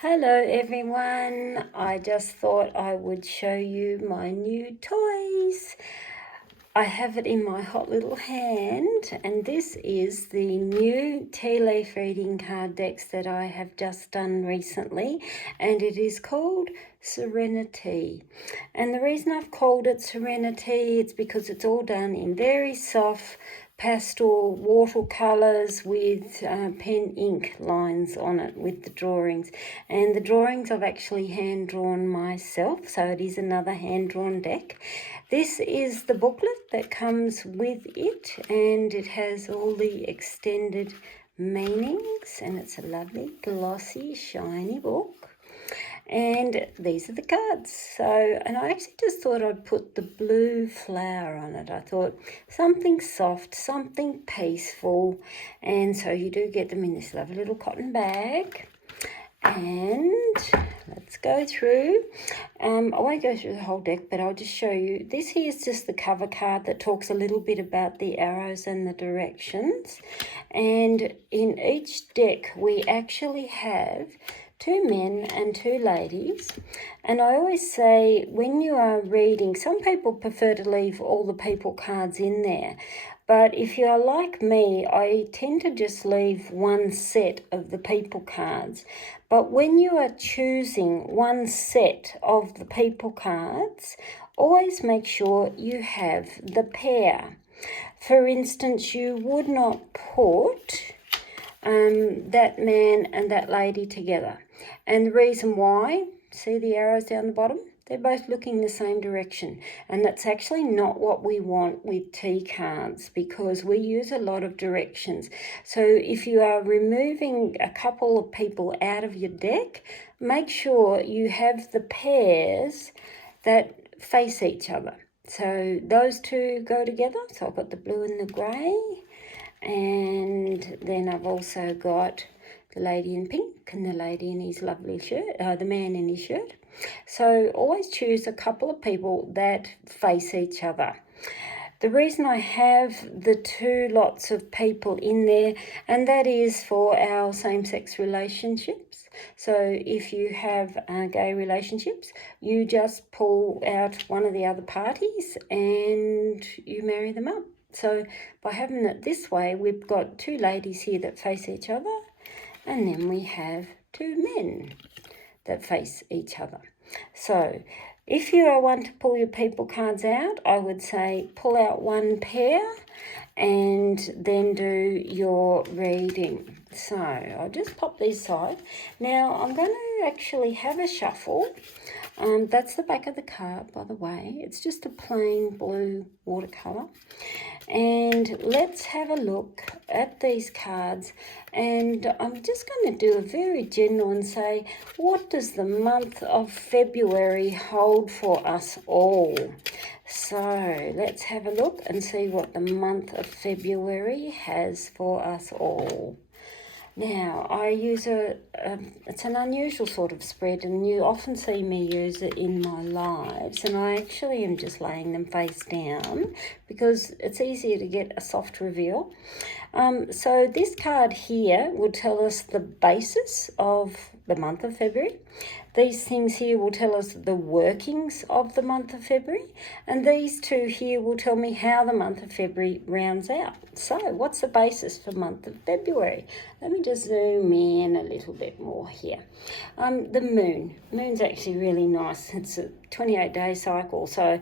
Hello everyone, I just thought I would show you my new toys. I have it in my hot little hand, and this is the new tea leaf reading card decks that I have just done recently, and it is called Serenity. And the reason I've called it Serenity, it's because it's all done in very soft pastel watercolours with pen ink lines on it with the drawings, and the drawings I've actually hand drawn myself, so it is another hand drawn deck. This is the booklet that comes with it, and it has all the extended meanings, and it's a lovely glossy shiny book. And these are the cards. And I actually just thought I'd put the blue flower on it. I thought something soft, something peaceful. And so you do get them in this lovely little cotton bag. And let's go through. I won't go through the whole deck, but I'll just show you. This here is just the cover card that talks a little bit about the arrows and the directions. And in each deck, we actually have 2 men and 2 ladies. And I always say, when you are reading, some people prefer to leave all the people cards in there. But if you are like me, I tend to just leave one set of the people cards. But when you are choosing one set of the people cards, always make sure you have the pair. For instance, you would not put that man and that lady together. And the reason why, see the arrows down the bottom? They're both looking the same direction. And that's actually not what we want with tea cards, because we use a lot of directions. So if you are removing a couple of people out of your deck, make sure you have the pairs that face each other. So those two go together. So I've got the blue and the grey. And then I've also got the lady in pink and the lady in his lovely shirt, the man in his shirt. So always choose a couple of people that face each other. The reason I have the 2 lots of people in there, and that is for our same-sex relationships. So if you have gay relationships, you just pull out one of the other parties and you marry them up. So by having it this way, we've got 2 ladies here that face each other, and then we have 2 men that face each other. So if you are one to pull your people cards out, I would say pull out one pair and then do your reading. So I'll just pop these aside. Now I'm going to actually have a shuffle. That's the back of the card, by the way. It's just a plain blue watercolour. And let's have a look at these cards. And I'm just going to do a very general and say, what does the month of February hold for us all? So let's have a look and see what the month of February has for us all. Now, I use it's an unusual sort of spread, and you often see me use it in my lives, and I actually am just laying them face down because it's easier to get a soft reveal. So this card here will tell us the basis of the month of February. These things here will tell us the workings of the month of February, and these 2 here will tell me how the month of February rounds out. So what's the basis for month of February? Let me just zoom in a little bit more here. The moon. Moon's actually really nice. It's a 28-day cycle, so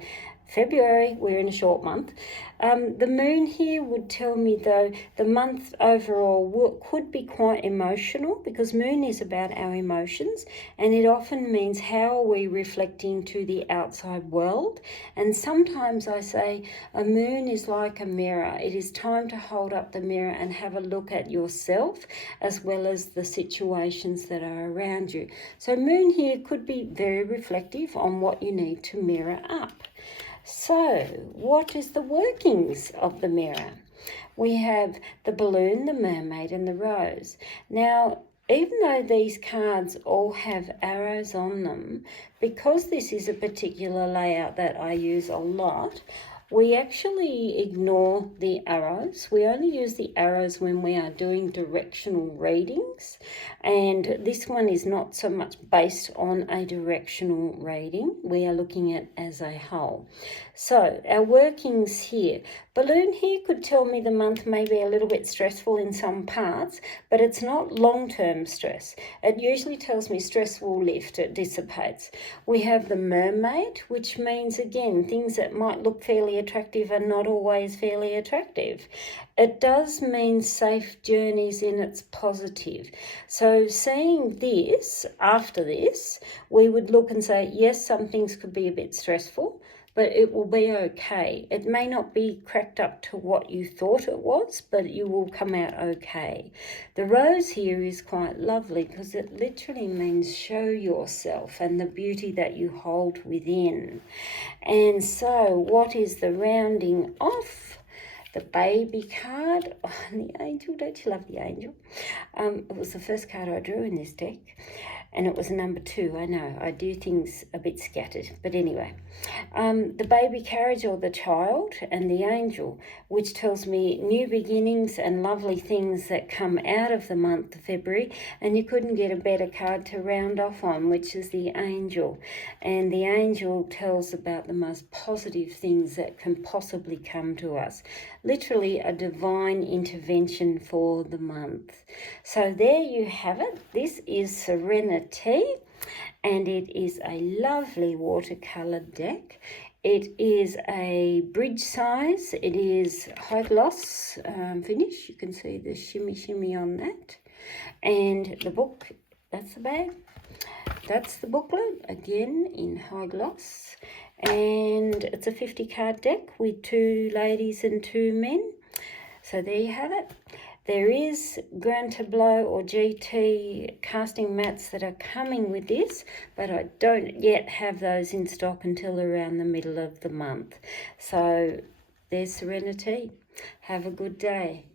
February, we're in a short month. The moon here would tell me, though, the month overall could be quite emotional, because moon is about our emotions, and it often means how are we reflecting to the outside world. And sometimes I say a moon is like a mirror. It is time to hold up the mirror and have a look at yourself as well as the situations that are around you. So moon here could be very reflective on what you need to mirror up. So, what is the workings of the mirror? We have the balloon, the mermaid, and the rose. Now, even though these cards all have arrows on them, because this is a particular layout that I use a lot, we actually ignore the arrows. We only use the arrows when we are doing directional readings, and this one is not so much based on a directional reading. We are looking at as a whole. So our workings here. Balloon here could tell me the month may be a little bit stressful in some parts, but it's not long-term stress. It usually tells me stress will lift, it dissipates. We have the mermaid, which means, again, things that might look fairly attractive are not always fairly attractive. It does mean safe journeys in its positive. So seeing this, after this, we would look and say, yes, some things could be a bit stressful, but it will be okay. It may not be cracked up to what you thought it was, but you will come out okay. The rose here is quite lovely because it literally means show yourself and the beauty that you hold within. And so what is the rounding off? The baby card, oh, and the angel. Don't you love the angel? It was the first card I drew in this deck, and it was a number 2. I know, I do things a bit scattered, but anyway. The baby carriage or the child, and the angel, which tells me new beginnings and lovely things that come out of the month of February, and you couldn't get a better card to round off on, which is the angel. And the angel tells about the most positive things that can possibly come to us. Literally a divine intervention for the month. So there you have it. This is Serenity, and it is a lovely watercolour deck. It is a bridge size. It is high gloss finish. You can see the shimmy on that. And the book, that's the bag. That's the booklet, again in high gloss. And it's a 50 card deck with 2 ladies and 2 men. So there you have it. There is Grand Tableau or GT casting mats that are coming with this, but I don't yet have those in stock until around the middle of the month. So there's Serenity. Have a good day.